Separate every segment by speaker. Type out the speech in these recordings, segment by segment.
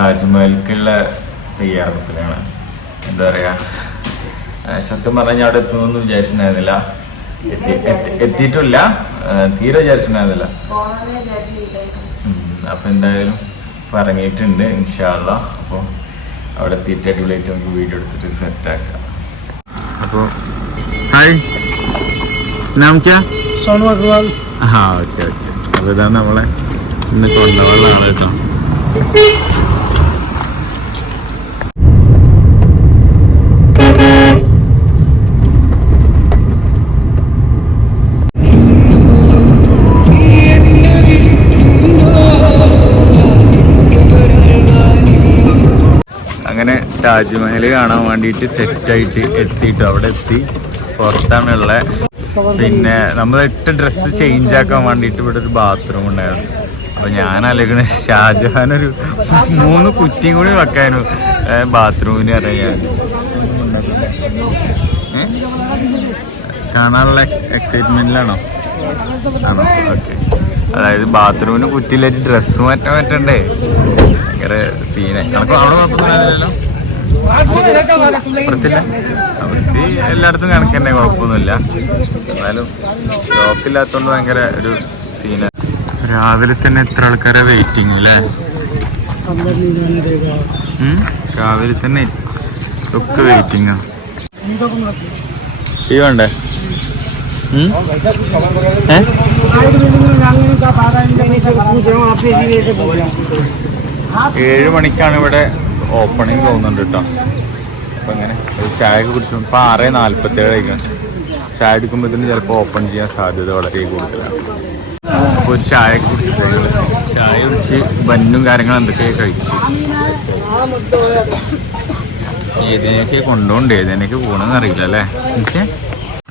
Speaker 1: താജ്മഹലിക്കുള്ള തയ്യാറെടുപ്പിലാണ്. എന്താ പറയുക സത്യം പറഞ്ഞാൽ അവിടെ എത്തുമെന്ന് വിചാരിച്ചിട്ടുണ്ടായിരുന്നില്ല. എത്തിയിട്ടില്ല. തീരെ വിചാരിച്ചിട്ടുണ്ടായിരുന്നില്ല. അപ്പൊ എന്തായാലും പറഞ്ഞിട്ടുണ്ട് ഇൻഷാള്ള അപ്പോൾ അവിടെ എത്തിയിട്ട് അടിപൊളിയായിട്ട് നമുക്ക് വീഡിയോ എടുത്തിട്ട് സെറ്റാക്കാം അപ്പോൾ ഹായ്. നാം
Speaker 2: അഗ്രവാൾ
Speaker 1: ആ ഓക്കെ ഓക്കെ. അപ്പോൾ ഇതാണ് നമ്മളെ ഇന്ന് കൊണ്ടുപോകാനാണ് കേട്ടോ. താജ്മഹൽ കാണാൻ വേണ്ടിയിട്ട് സെറ്റായിട്ട് എത്തിയിട്ട് അവിടെ എത്തി. പുറത്താണുള്ള പിന്നെ നമ്മൾ ഇട്ട് ഡ്രസ്സ് ചേഞ്ച് ആക്കാൻ വേണ്ടിയിട്ട് ഇവിടെ ഒരു ബാത്റൂം ഉണ്ടായിരുന്നു. അപ്പൊ ഞാൻ അല്ലെങ്കിൽ ഷാജഹാൻ ഒരു മൂന്ന് കുറ്റിയും കൂടി വെക്കാനും ബാത്റൂമിന് അറിയാൻ? കാണാനുള്ള എക്സൈറ്റ്മെന്റിലാണോ ആണോ? ഓക്കെ അതായത് ബാത്റൂമിന് കുറ്റിയിലായിട്ട് ഡ്രസ്സ് മാറ്റാൻ പറ്റണ്ടേ? ഭയങ്കര സീനായി അവിടെ കുഴപ്പമൊന്നുമില്ലല്ലോ വൃത്തി എല്ലായിടത്തും കണക്ക് തന്നെ കുഴപ്പമൊന്നുമില്ല. എന്നാലും ഷോപ്പില്ലാത്തോണ്ട് ഭയങ്കര ഒരു സീന രാവിലെ തന്നെ എത്ര ആൾക്കാരെ വെയിറ്റിംഗ് അല്ലേ? രാവിലെ തന്നെ ഒക്കെ വെയിറ്റിംഗ് ഈ വേണ്ടേ? ഏഴ് മണിക്കാണ് ഇവിടെ ഓപ്പണിംഗ് തോന്നുന്നുണ്ട് കേട്ടോ അപ്പൊ ഇങ്ങനെ ഒരു ചായ ഒക്കെ കുടിച്ചു ഇപ്പൊ ആറ് കഴിക്കണം ചായ എടുക്കുമ്പോഴത്തേന് ചിലപ്പോൾ ഓപ്പൺ ചെയ്യാൻ സാധ്യത വളരെ കൂടുതലാണ്. അപ്പോൾ ഒരു ചായ കുടിച്ചിട്ട് ചായ കുടിച്ച് ബന്നും കാര്യങ്ങളും എന്തൊക്കെയോ കഴിച്ചു. ഏതിനൊക്കെ കൊണ്ടുപോകണ്ടേ ഏതിനൊക്കെ പോകണമെന്ന് അറിയില്ല അല്ലേ? മനസ്സിലെ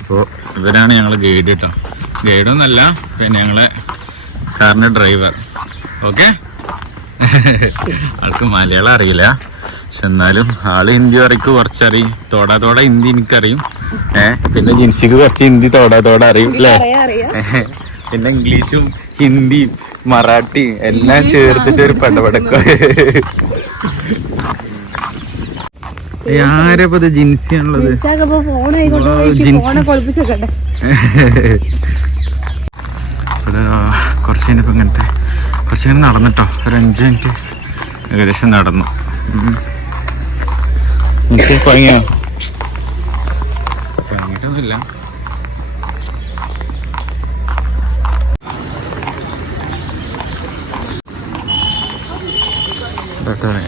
Speaker 1: അപ്പോൾ ഇവരാണ് ഞങ്ങൾ ഗൈഡ് കേട്ടോ ഗൈഡൊന്നല്ല പിന്നെ ഞങ്ങളെ കാറിന്റെ ഡ്രൈവർ ഓക്കെ? ആൾക്ക് മലയാളം അറിയില്ല. പക്ഷെ എന്നാലും ആൾ ഹിന്ദി പറയ്ക്ക് കുറച്ചറിയും. തോടാ തോടാ ഹിന്ദി എനിക്കറിയും. ഏഹ് പിന്നെ ജിൻസിക്ക് കുറച്ച് ഹിന്ദി തോടാ തോടാ അറിയും അല്ലേ? പിന്നെ ഇംഗ്ലീഷും ഹിന്ദിയും മറാഠിയും എല്ലാം ചേർത്തിട്ട് ഒരു പടപടക്ക കുറച്ചിങ്ങനെ ജിൻസിയാണുള്ളത് കുറച്ച് കഴിഞ്ഞപ്പോൾ ഇങ്ങനത്തെ കുറച്ച് ഇങ്ങനെ നടന്നിട്ടോ? ഒരു അഞ്ച് മിനിറ്റ് ഏകദേശം നടന്നു.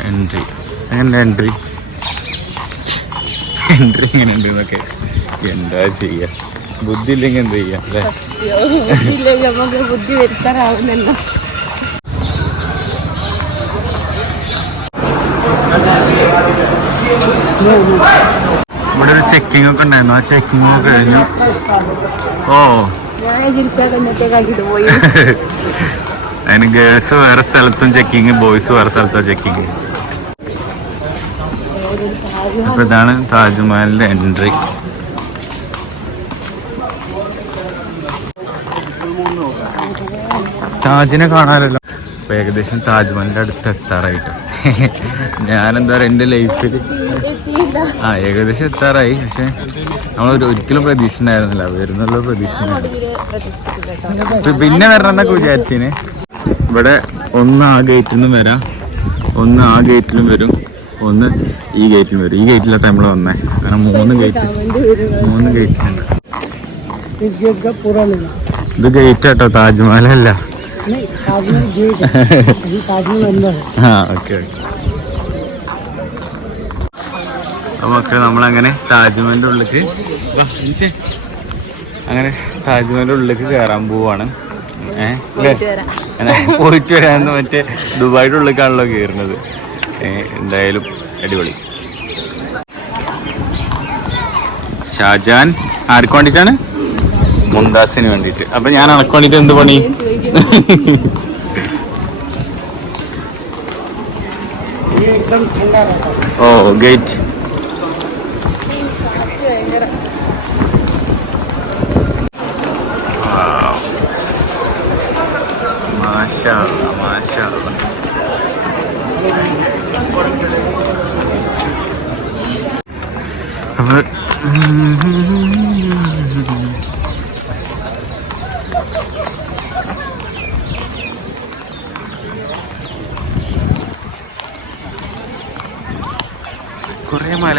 Speaker 1: എൻട്രി എൻട്രി എൻട്രി ഉണ്ട് എന്നൊക്കെ എന്താ ചെയ്യാ? ബുദ്ധി ഇല്ലെങ്കിൽ എന്ത് ചെയ്യാം അല്ലേ?
Speaker 3: ബുദ്ധി വരുത്താറാവുന്നല്ലോ
Speaker 1: ഇവിടെ ഒരു ചെക്കിംഗ് ഒക്കെ ഉണ്ടായിരുന്നു. ആ ചെക്കിംഗ് ഒക്കെ കഴിഞ്ഞു. ഓ. അതിന് ഗേൾസ് വേറെ സ്ഥലത്തും ചെക്കിങ് ബോയ്സ് വേറെ സ്ഥലത്തും ചെക്കിങ് അപ്പൊ ഇതാണ് താജ്മഹലിന്റെ എൻട്രി താജിനെ കാണാനല്ലോ. ഏകദേശം താജ്മഹലിന്റെ അടുത്ത് എത്താറായിട്ട്. ഞാനെന്താ പറയുക എന്റെ ലൈഫിൽ ആ ഏകദേശം എത്താറായി. പക്ഷെ നമ്മൾ ഒരിക്കലും പ്രതീക്ഷിണ്ടായിരുന്നില്ല വരുന്നുള്ള പ്രതീക്ഷ പിന്നെ വരണം എന്നൊക്കെ വിചാരിച്ചീന്. ഇവിടെ ഒന്ന് ആ ഗേറ്റിൽ നിന്നും വരാം. ഒന്ന് ആ ഗേറ്റിലും വരും. ഒന്ന് ഈ ഗേറ്റിലും വരും. ഈ ഗേറ്റിലാണ് നമ്മൾ വന്നേ. കാരണം മൂന്ന് ഗേറ്റ് മൂന്ന്
Speaker 2: ഗേറ്റിലുണ്ട്
Speaker 1: ഇത് ഗേറ്റ് കേട്ടോ താജ്മഹലല്ല. ആ ഓക്കെ നമ്മളങ്ങനെ താജ്മഹലിന്റെ ഉള്ളിക്ക് അങ്ങനെ താജ്മഹലിന്റെ ഉള്ളിലേക്ക് കയറാൻ പോവാണ്. ഏഹ്
Speaker 3: പോയിട്ട്
Speaker 1: വരാന്ന് മറ്റേ ദുബായിയുടെ ഉള്ളിലേക്കാണല്ലോ കയറുന്നത് എന്തായാലും അടിപൊളി. ഷാജാൻ ആർക്ക് വേണ്ടിട്ടാണ്? മുംതാസിന് വേണ്ടിട്ട് അപ്പൊ ഞാൻ അനക്ക് വേണ്ടിയിട്ട് എന്ത് പണി?
Speaker 2: ये एकदम ठंडा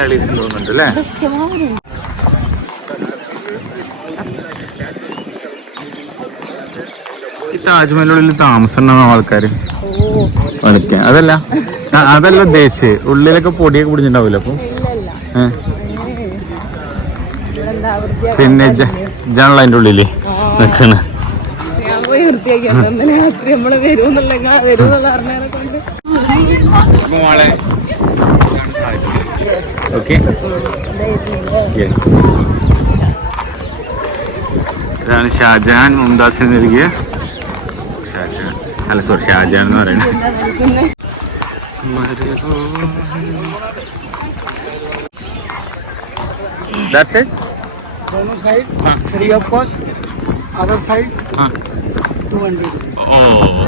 Speaker 1: മലയാളീസ് തോന്നുന്നുണ്ട് അല്ലേ? ഈ താജ്മഹലിനുള്ളിൽ താമസം ആൾക്കാര്? കളിക്കാൻ അതല്ല. അതല്ല ഉദ്ദേശിച്ച്. ഉള്ളിലൊക്കെ പൊടിയൊക്കെ പിടിച്ചിട്ടുണ്ടാവില്ല അപ്പൊ? പിന്നെ ഉള്ളിൽ നിക്കണ.
Speaker 3: രാത്രി നമ്മൾ
Speaker 1: മോളെ ഓക്കെ യെസ് ഇതാണ് ഷാജഹാൻ മുംതാസിൽ നൽകിയ ഷാജഹാൻ അല്ല സോറി ഷാജഹാൻ എന്ന് പറയുന്നത് That's it.
Speaker 2: Donor side, huh. free of cost. Other
Speaker 1: side,
Speaker 2: huh. 200.
Speaker 1: Oh.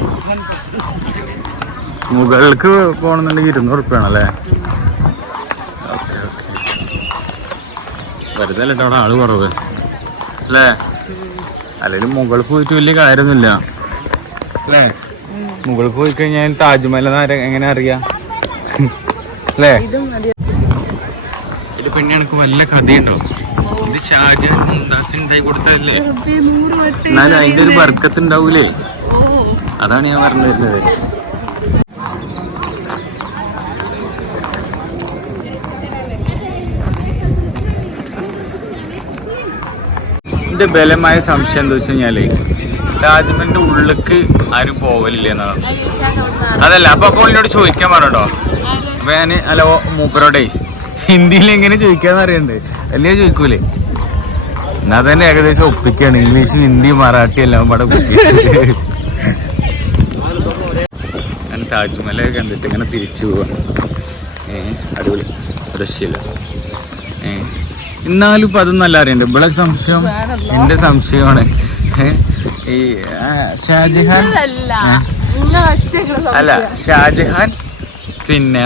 Speaker 1: മുകൾക്ക് പോകണമെന്നുണ്ടെങ്കിൽ ഇരുന്നൂറ് ഉറുപ്പ്യാണല്ലേ വെറുതെ അല്ലേ അവിടെ ആൾ കുറവ്? അല്ലേ? അല്ലെങ്കിൽ മുകളിൽ പോയിട്ട് വലിയ കാര്യമൊന്നുമില്ല. അല്ലേ? മുകളിൽ പോയി കഴിഞ്ഞാൽ താജ്മഹൽ എങ്ങനെ അറിയാം? അല്ലേ?
Speaker 3: ഇതും
Speaker 1: പിന്നെ എനിക്ക് വല്ല കഥയുണ്ടോ? ഇത് ഷാജഹാൻ മുംതാസ് ഉണ്ടായി കൊടുത്തതല്ലേ?
Speaker 3: റബ്ബേ, നൂറ് വട്ടം
Speaker 1: എന്നാലും അതിന്റെ ഒരു ബർക്കത്ത് ഉണ്ടാവൂലേ? അതാണ് ഞാൻ പറഞ്ഞു വരുന്നത് എന്റെ ബലമായ സംശയം എന്താ വെച്ച് കഴിഞ്ഞാൽ താജ്മഹലിന്റെ ഉള്ളിക്ക് ആരും പോവലില്ല എന്നാണ്. അതല്ല അപ്പൊ അപ്പോൾ എന്നോട് ചോദിക്കാൻ പറഞ്ഞോ അപ്പൊ അല്ല ഓ, മൂപ്പരോടെ ഹിന്ദിയിൽ എങ്ങനെ ചോദിക്കാന്ന് അറിയണ്ട്. അല്ലേ ചോദിക്കൂലേ? എന്നാ തന്നെ ഏകദേശം ഒപ്പിക്കാണ്. ഇംഗ്ലീഷ് ഹിന്ദി മറാഠി എല്ലാം പാടെ ഞാൻ താജ്മഹല കണ്ടിട്ട് ഇങ്ങനെ തിരിച്ചു പോവാണ്. ഏഹ് അടിപൊളി. രക്ഷയില്ല ഏ എന്നാലും ഇപ്പൊ അതൊന്നും അല്ല അറിയണ്ട. ഇവിടെ സംശയം എന്റെ സംശയമാണ്. ഈ ഷാജഹാൻ?
Speaker 3: അല്ല
Speaker 1: ഷാജഹാൻ പിന്നെ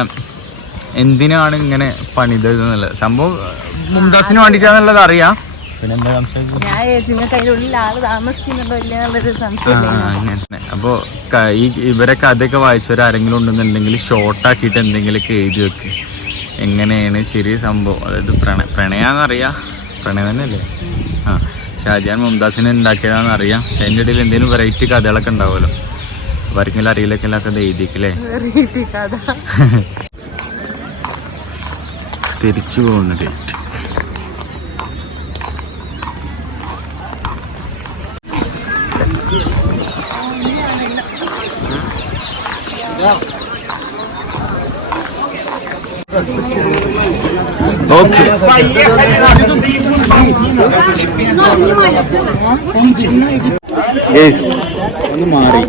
Speaker 1: എന്തിനാണ് ഇങ്ങനെ പണിതത് എന്നുള്ളത് സംഭവം മുംതാസിന് വേണ്ടിട്ടാന്നുള്ളത് അറിയാം. അപ്പോ ഈ ഇവരെ കഥയൊക്കെ വായിച്ചവരാരെങ്കിലും ഉണ്ടെന്നുണ്ടെങ്കിൽ ഷോർട്ട് ആക്കിയിട്ട് എന്തെങ്കിലുമൊക്കെ എഴുതി വെക്ക്. എങ്ങനെയാണ് ചെറിയ സംഭവം? അതായത് പ്രണ പ്രണയാന്നറിയാം. പ്രണയം തന്നെയല്ലേ ആ. ഷാജാൻ മുംതാസിനെ ഉണ്ടാക്കിയതാണെന്ന് അറിയാം പക്ഷെ അതിന്റെ ഇടയിൽ എന്തെങ്കിലും വെറൈറ്റി കഥകളൊക്കെ ഉണ്ടാവുമല്ലോ. അപ്പോൾ ആർക്കെങ്കിലും അറിയില്ലൊക്കെ അത് എഴുതിക്കല്ലേ തിരിച്ചു പോകുന്ന ഡേറ്റ് ഓക്കെ. ഒന്ന് മാറി.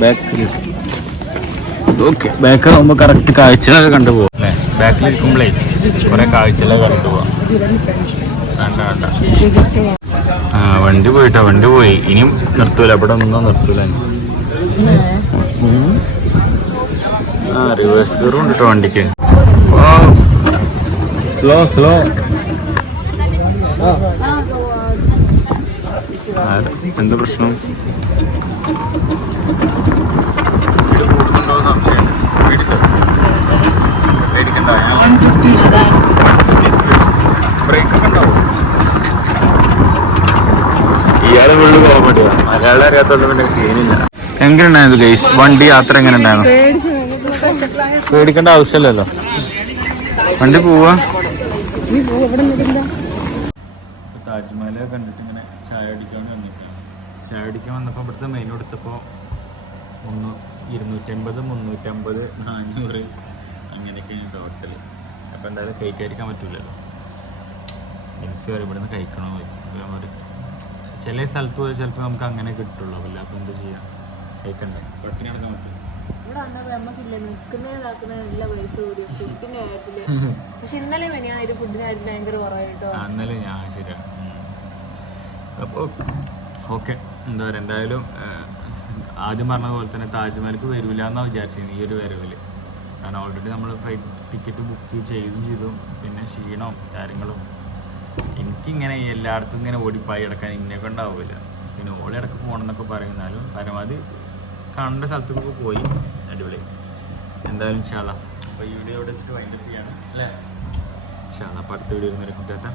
Speaker 1: ബാക്ക് കറക്റ്റ് കാഴ്ചകളൊക്കെ കണ്ടുപോകും അല്ലേ? കുറെ കാഴ്ചകളൊക്കെ കണ്ടുപോകാം ആ വണ്ടി പോയിട്ടോ വണ്ടി പോയി. ഇനിയും നിർത്തൂല. ഇവിടെ ഒന്നും നിർത്തൂല ആ റിവേഴ്സ് ഗിയറും ഉണ്ട് കേട്ടോ വണ്ടിക്ക്. സ്ലോ സ്ലോ എന്ത് പ്രശ്നം? ഇയാളെ പോകാൻ മലയാളം പിന്നെ സീനില്ല എങ്ങനെ ഉണ്ടായിരുന്നു ഗൈസ് വണ്ടി യാത്ര എങ്ങനെ ഉണ്ടായിരുന്നു പേടിക്കേണ്ട ആവശ്യമില്ലല്ലോ. വണ്ടി പോവാ. താജ്മഹൽ കണ്ടിട്ട് ഇങ്ങനെ ചായ അടിക്കാൻ വന്നിട്ടാണ് ചായ അടിക്കാൻ വന്നപ്പോൾ ഇവിടുത്തെ മെയിൻ എടുത്തപ്പോൾ മുന്നൂ ഇരുന്നൂറ്റമ്പത് മുന്നൂറ്റമ്പത് നാനൂറ് അങ്ങനെയൊക്കെയാണ് ടോട്ടൽ അപ്പോൾ എന്തായാലും കഴിക്കാതിരിക്കാൻ പറ്റില്ലല്ലോ വരും ഇവിടെ നിന്ന് കഴിക്കണോ? ചില സ്ഥലത്ത് പോയി ചിലപ്പോൾ നമുക്ക് അങ്ങനെ കിട്ടുള്ളൂ. അല്ല അപ്പോൾ എന്താ ചെയ്യുക കഴിക്കണ്ടേ പട്ടിണി നടക്കാൻ പറ്റില്ല.
Speaker 3: ഇവിടെ വന്നപ്പോ നമുക്കില്ല നിൽക്കുന്നതിന് ഇതാക്കുന്നതിന് നല്ല പൈസ കൂടി. ഫുഡിന്റെ കാര്യത്തിൽ. പക്ഷെ ഇന്നലെ മെനിയായിട്ട് ഫുഡിന്റെ കാര്യത്തിൽ ഭയങ്കര കുറവായിട്ടോ
Speaker 1: ഞാൻ ശരിയാണ് അപ്പോൾ ഓക്കെ. എന്താ പറയുക എന്തായാലും ആദ്യം പറഞ്ഞ പോലെ തന്നെ താജ്മഹൽക്ക് വരില്ല എന്നാണ് വിചാരിച്ചത് ഈ ഒരു വരവിൽ. കാരണം ഓൾറെഡി നമ്മൾ ഫ്ലൈറ്റ് ടിക്കറ്റ് ബുക്ക് ചെയ്തും ചെയ്തു പിന്നെ ക്ഷീണവും കാര്യങ്ങളും. എനിക്കിങ്ങനെ എല്ലായിടത്തും ഇങ്ങനെ ഓടിപ്പായി കിടക്കാൻ ഇന്നെ കൊണ്ടാവില്ല പിന്നെ ഓടി ഇടയ്ക്ക് പോകണമെന്നൊക്കെ പറയുന്നാലും പരമാവധി കണ്ട സ്ഥലത്തൊക്കെ പോയി. അടിപൊളി. എന്തായാലും ഷാള അപ്പോൾ ഈ വീഡിയോ ഇവിടെ വെച്ചിട്ട് വൈൻഡപ്പ് ചെയ്യാണ് അല്ലേ? ഷാള അപ്പോൾ അടുത്ത വീഡിയോ വരെ കുറ്റാറ്റ